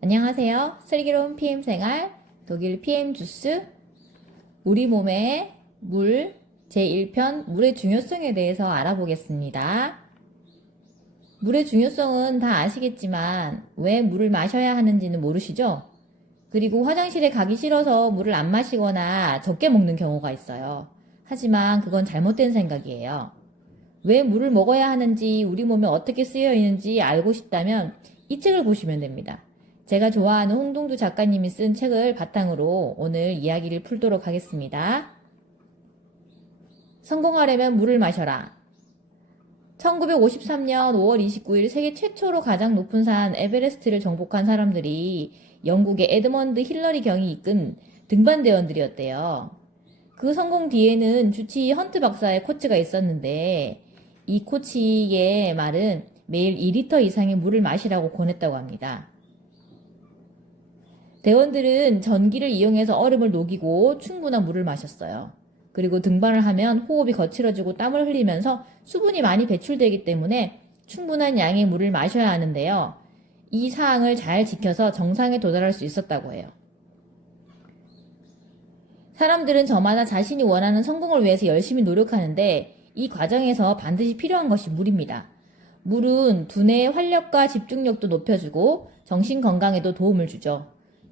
안녕하세요. 슬기로운 PM 생활, 독일 PM 주스, 우리 몸의 물, 제1편 물의 중요성에 대해서 알아보겠습니다. 물의 중요성은 다 아시겠지만 왜 물을 마셔야 하는지는 모르시죠? 그리고 화장실에 가기 싫어서 물을 안 마시거나 적게 먹는 경우가 있어요. 하지만 그건 잘못된 생각이에요. 왜 물을 먹어야 하는지, 우리 몸에 어떻게 쓰여 있는지 알고 싶다면 이 책을 보시면 됩니다. 제가 좋아하는 홍동두 작가님이 쓴 책을 바탕으로 오늘 이야기를 풀도록 하겠습니다. 성공하려면 물을 마셔라. 1953년 5월 29일 세계 최초로 가장 높은 산 에베레스트를 정복한 사람들이 영국의 에드먼드 힐러리 경이 이끈 등반대원들이었대요. 그 성공 뒤에는 주치 헌트 박사의 코치가 있었는데 이 코치의 말은 매일 2리터 이상의 물을 마시라고 권했다고 합니다. 대원들은 전기를 이용해서 얼음을 녹이고 충분한 물을 마셨어요. 그리고 등반을 하면 호흡이 거칠어지고 땀을 흘리면서 수분이 많이 배출되기 때문에 충분한 양의 물을 마셔야 하는데요. 이 사항을 잘 지켜서 정상에 도달할 수 있었다고 해요. 사람들은 저마다 자신이 원하는 성공을 위해서 열심히 노력하는데 이 과정에서 반드시 필요한 것이 물입니다. 물은 두뇌의 활력과 집중력도 높여주고 정신 건강에도 도움을 주죠.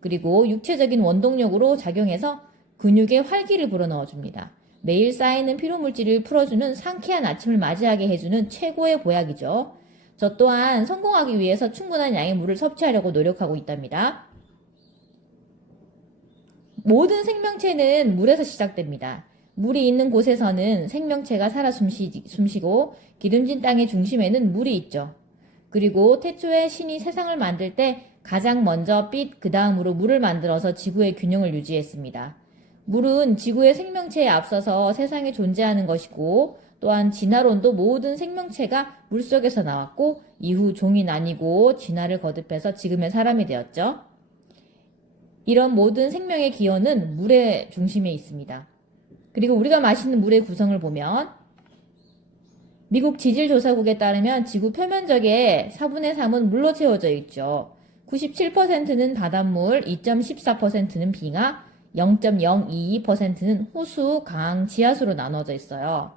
그리고 육체적인 원동력으로 작용해서 근육에 활기를 불어넣어줍니다. 매일 쌓이는 피로물질을 풀어주는 상쾌한 아침을 맞이하게 해주는 최고의 보약이죠. 저 또한 성공하기 위해서 충분한 양의 물을 섭취하려고 노력하고 있답니다. 모든 생명체는 물에서 시작됩니다. 물이 있는 곳에서는 생명체가 살아 숨쉬고 기름진 땅의 중심에는 물이 있죠. 그리고 태초에 신이 세상을 만들 때 가장 먼저 빛, 그 다음으로 물을 만들어서 지구의 균형을 유지했습니다. 물은 지구의 생명체에 앞서서 세상에 존재하는 것이고 또한 진화론도 모든 생명체가 물속에서 나왔고 이후 종이 나뉘고 진화를 거듭해서 지금의 사람이 되었죠. 이런 모든 생명의 기원은 물의 중심에 있습니다. 그리고 우리가 마시는 물의 구성을 보면 미국 지질조사국에 따르면 지구 표면적의 4분의 3은 물로 채워져 있죠. 97%는 바닷물, 2.14%는 빙하, 0.022%는 호수, 강, 지하수로 나눠져 있어요.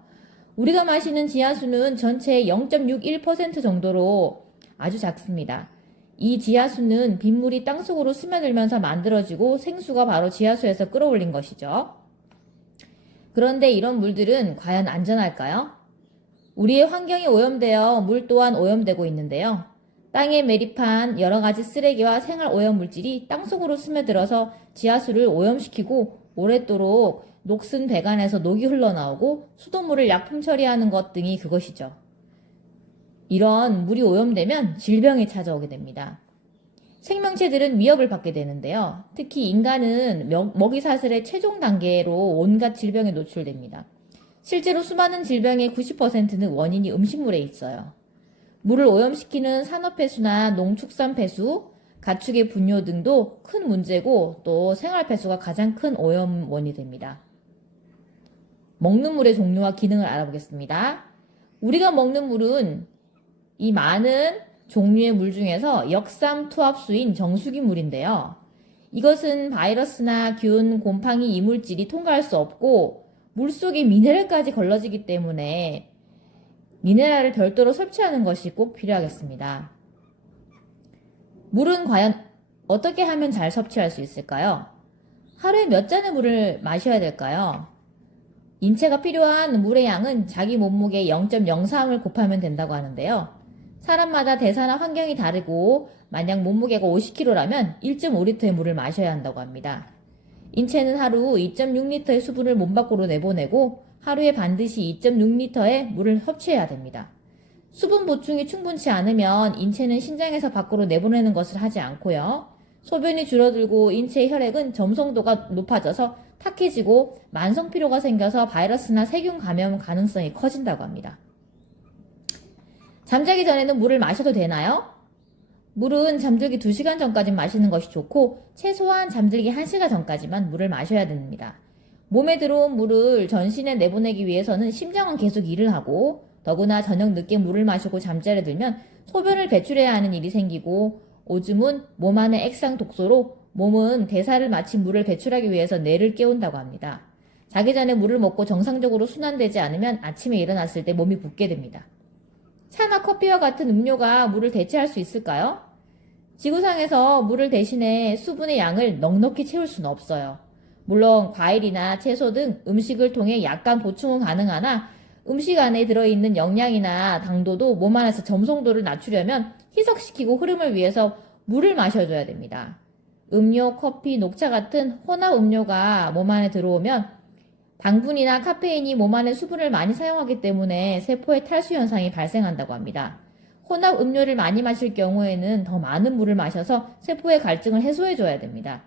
우리가 마시는 지하수는 전체의 0.61% 정도로 아주 작습니다. 이 지하수는 빗물이 땅속으로 스며들면서 만들어지고 생수가 바로 지하수에서 끌어올린 것이죠. 그런데 이런 물들은 과연 안전할까요? 우리의 환경이 오염되어 물 또한 오염되고 있는데요. 땅에 매립한 여러 가지 쓰레기와 생활 오염 물질이 땅속으로 스며들어서 지하수를 오염시키고 오랫도록 녹슨 배관에서 녹이 흘러나오고 수돗물을 약품 처리하는 것 등이 그것이죠. 이런 물이 오염되면 질병이 찾아오게 됩니다. 생명체들은 위협을 받게 되는데요. 특히 인간은 먹이사슬의 최종 단계로 온갖 질병에 노출됩니다. 실제로 수많은 질병의 90%는 원인이 음식물에 있어요. 물을 오염시키는 산업폐수나 농축산 폐수, 가축의 분뇨 등도 큰 문제고 또 생활폐수가 가장 큰 오염원이 됩니다. 먹는 물의 종류와 기능을 알아보겠습니다. 우리가 먹는 물은 이 많은 종류의 물 중에서 역삼투압수인 정수기 물인데요. 이것은 바이러스나 균, 곰팡이, 이물질이 통과할 수 없고 물속에 미네랄까지 걸러지기 때문에 미네랄을 별도로 섭취하는 것이 꼭 필요하겠습니다. 물은 과연 어떻게 하면 잘 섭취할 수 있을까요? 하루에 몇 잔의 물을 마셔야 될까요? 인체가 필요한 물의 양은 자기 몸무게 0.03을 곱하면 된다고 하는데요. 사람마다 대사나 환경이 다르고 만약 몸무게가 50kg라면 1.5리터의 물을 마셔야 한다고 합니다. 인체는 하루 2.6리터의 수분을 몸 밖으로 내보내고 하루에 반드시 2.6리터의 물을 섭취해야 됩니다. 수분 보충이 충분치 않으면 인체는 신장에서 밖으로 내보내는 것을 하지 않고요. 소변이 줄어들고 인체의 혈액은 점성도가 높아져서 탁해지고 만성피로가 생겨서 바이러스나 세균 감염 가능성이 커진다고 합니다. 잠자기 전에는 물을 마셔도 되나요? 물은 잠들기 2시간 전까지 마시는 것이 좋고 최소한 잠들기 1시간 전까지만 물을 마셔야 됩니다. 몸에 들어온 물을 전신에 내보내기 위해서는 심장은 계속 일을 하고 더구나 저녁 늦게 물을 마시고 잠자리에 들면 소변을 배출해야 하는 일이 생기고 오줌은 몸 안의 액상 독소로 몸은 대사를 마친 물을 배출하기 위해서 뇌를 깨운다고 합니다. 자기 전에 물을 먹고 정상적으로 순환되지 않으면 아침에 일어났을 때 몸이 붓게 됩니다. 차나 커피와 같은 음료가 물을 대체할 수 있을까요? 지구상에서 물을 대신해 수분의 양을 넉넉히 채울 수는 없어요. 물론 과일이나 채소 등 음식을 통해 약간 보충은 가능하나 음식 안에 들어있는 영양이나 당도도 몸 안에서 점성도를 낮추려면 희석시키고 흐름을 위해서 물을 마셔줘야 됩니다. 음료, 커피, 녹차 같은 혼합 음료가 몸 안에 들어오면 당분이나 카페인이 몸 안에 수분을 많이 사용하기 때문에 세포의 탈수 현상이 발생한다고 합니다. 혼합 음료를 많이 마실 경우에는 더 많은 물을 마셔서 세포의 갈증을 해소해줘야 됩니다.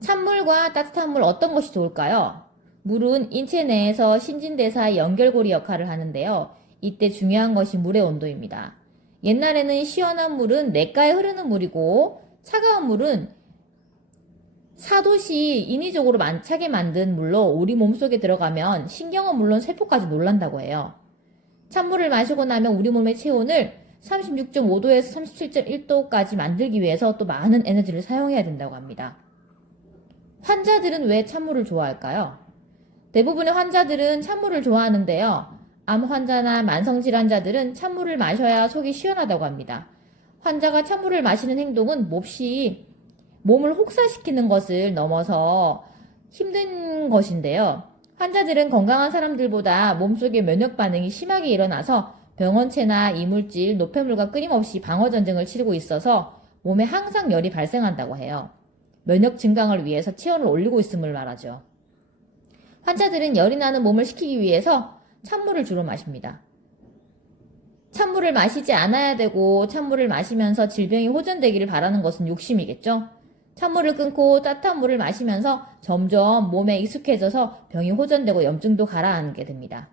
찬물과 따뜻한 물 어떤 것이 좋을까요? 물은 인체 내에서 신진대사의 연결고리 역할을 하는데요. 이때 중요한 것이 물의 온도입니다. 옛날에는 시원한 물은 냇가에 흐르는 물이고 차가운 물은 4도씨 인위적으로 차게 만든 물로 우리 몸속에 들어가면 신경은 물론 세포까지 놀란다고 해요. 찬물을 마시고 나면 우리 몸의 체온을 36.5도에서 37.1도까지 만들기 위해서 또 많은 에너지를 사용해야 된다고 합니다. 환자들은 왜 찬물을 좋아할까요? 대부분의 환자들은 찬물을 좋아하는데요. 암 환자나 만성질환자들은 찬물을 마셔야 속이 시원하다고 합니다. 환자가 찬물을 마시는 행동은 몹시 몸을 혹사시키는 것을 넘어서 힘든 것인데요. 환자들은 건강한 사람들보다 몸속에 면역 반응이 심하게 일어나서 병원체나 이물질, 노폐물과 끊임없이 방어전쟁을 치르고 있어서 몸에 항상 열이 발생한다고 해요. 면역 증강을 위해서 체온을 올리고 있음을 말하죠. 환자들은 열이 나는 몸을 식히기 위해서 찬물을 주로 마십니다. 찬물을 마시지 않아야 되고 찬물을 마시면서 질병이 호전되기를 바라는 것은 욕심이겠죠. 찬물을 끊고 따뜻한 물을 마시면서 점점 몸에 익숙해져서 병이 호전되고 염증도 가라앉게 됩니다.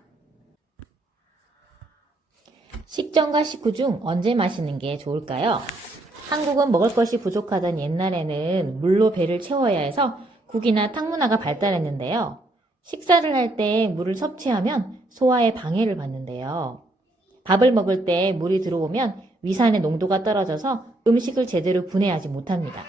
식전과 식후 중 언제 마시는 게 좋을까요? 한국은 먹을 것이 부족하던 옛날에는 물로 배를 채워야 해서 국이나 탕문화가 발달했는데요. 식사를 할 때 물을 섭취하면 소화에 방해를 받는데요. 밥을 먹을 때 물이 들어오면 위산의 농도가 떨어져서 음식을 제대로 분해하지 못합니다.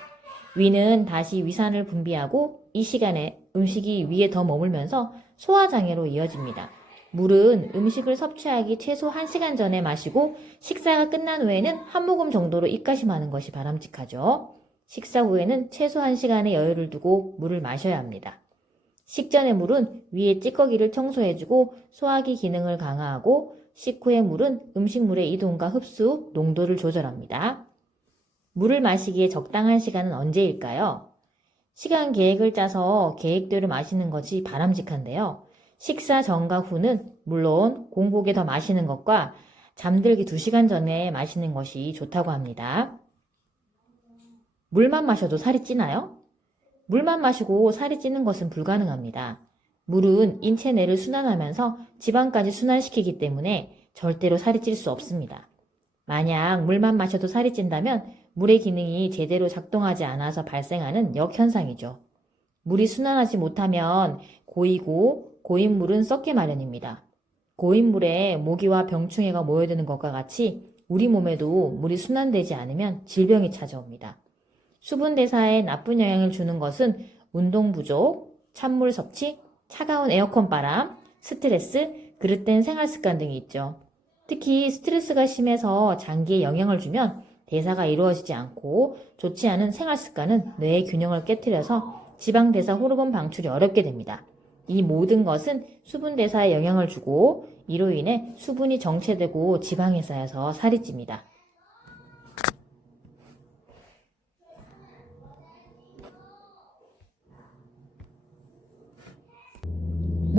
위는 다시 위산을 분비하고 이 시간에 음식이 위에 더 머물면서 소화장애로 이어집니다. 물은 음식을 섭취하기 최소 1시간 전에 마시고 식사가 끝난 후에는 한 모금 정도로 입가심하는 것이 바람직하죠. 식사 후에는 최소 1시간의 여유를 두고 물을 마셔야 합니다. 식전의 물은 위의 찌꺼기를 청소해주고 소화기 기능을 강화하고 식후의 물은 음식물의 이동과 흡수, 농도를 조절합니다. 물을 마시기에 적당한 시간은 언제일까요? 시간 계획을 짜서 계획대로 마시는 것이 바람직한데요. 식사 전과 후는 물론 공복에 더 마시는 것과 잠들기 2시간 전에 마시는 것이 좋다고 합니다. 물만 마셔도 살이 찌나요? 물만 마시고 살이 찌는 것은 불가능합니다. 물은 인체 내를 순환하면서 지방까지 순환시키기 때문에 절대로 살이 찔 수 없습니다. 만약 물만 마셔도 살이 찐다면 물의 기능이 제대로 작동하지 않아서 발생하는 역현상이죠. 물이 순환하지 못하면 고이고 고인 물은 썩기 마련입니다. 고인 물에 모기와 병충해가 모여드는 것과 같이 우리 몸에도 물이 순환되지 않으면 질병이 찾아옵니다. 수분 대사에 나쁜 영향을 주는 것은 운동 부족, 찬물 섭취, 차가운 에어컨 바람, 스트레스, 그릇된 생활 습관 등이 있죠. 특히 스트레스가 심해서 장기에 영향을 주면 대사가 이루어지지 않고 좋지 않은 생활 습관은 뇌의 균형을 깨트려서 지방 대사 호르몬 방출이 어렵게 됩니다. 이 모든 것은 수분 대사에 영향을 주고 이로 인해 수분이 정체되고 지방이 쌓여서 살이 찝니다.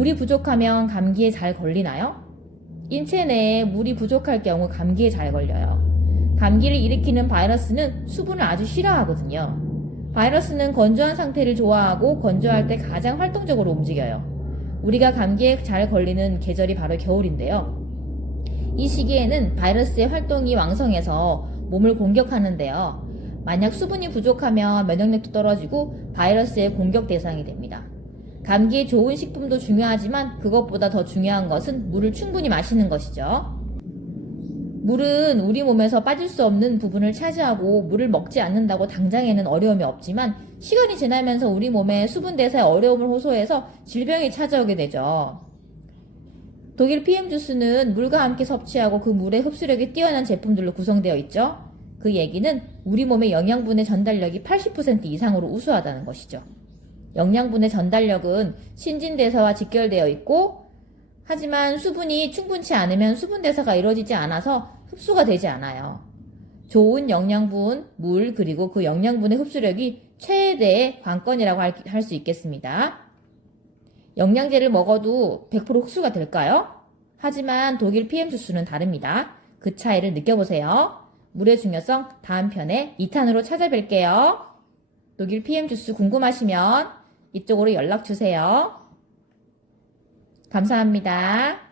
물이 부족하면 감기에 잘 걸리나요? 인체 내에 물이 부족할 경우 감기에 잘 걸려요. 감기를 일으키는 바이러스는 수분을 아주 싫어하거든요. 바이러스는 건조한 상태를 좋아하고 건조할 때 가장 활동적으로 움직여요. 우리가 감기에 잘 걸리는 계절이 바로 겨울인데요. 이 시기에는 바이러스의 활동이 왕성해서 몸을 공격하는데요. 만약 수분이 부족하면 면역력도 떨어지고 바이러스의 공격 대상이 됩니다. 감기에 좋은 식품도 중요하지만 그것보다 더 중요한 것은 물을 충분히 마시는 것이죠. 물은 우리 몸에서 빠질 수 없는 부분을 차지하고 물을 먹지 않는다고 당장에는 어려움이 없지만 시간이 지나면서 우리 몸에 수분 대사에 어려움을 호소해서 질병이 찾아오게 되죠. 독일 PM 주스는 물과 함께 섭취하고 그 물의 흡수력이 뛰어난 제품들로 구성되어 있죠. 그 얘기는 우리 몸의 영양분의 전달력이 80% 이상으로 우수하다는 것이죠. 영양분의 전달력은 신진대사와 직결되어 있고 하지만 수분이 충분치 않으면 수분 대사가 이루어지지 않아서 흡수가 되지 않아요. 좋은 영양분, 물, 그리고 그 영양분의 흡수력이 최대의 관건이라고 할 수 있겠습니다. 영양제를 먹어도 100% 흡수가 될까요? 하지만 독일 PM 주스는 다릅니다. 그 차이를 느껴보세요. 물의 중요성 다음 편에 2탄으로 찾아뵐게요. 독일 PM 주스 궁금하시면 이쪽으로 연락 주세요. 감사합니다.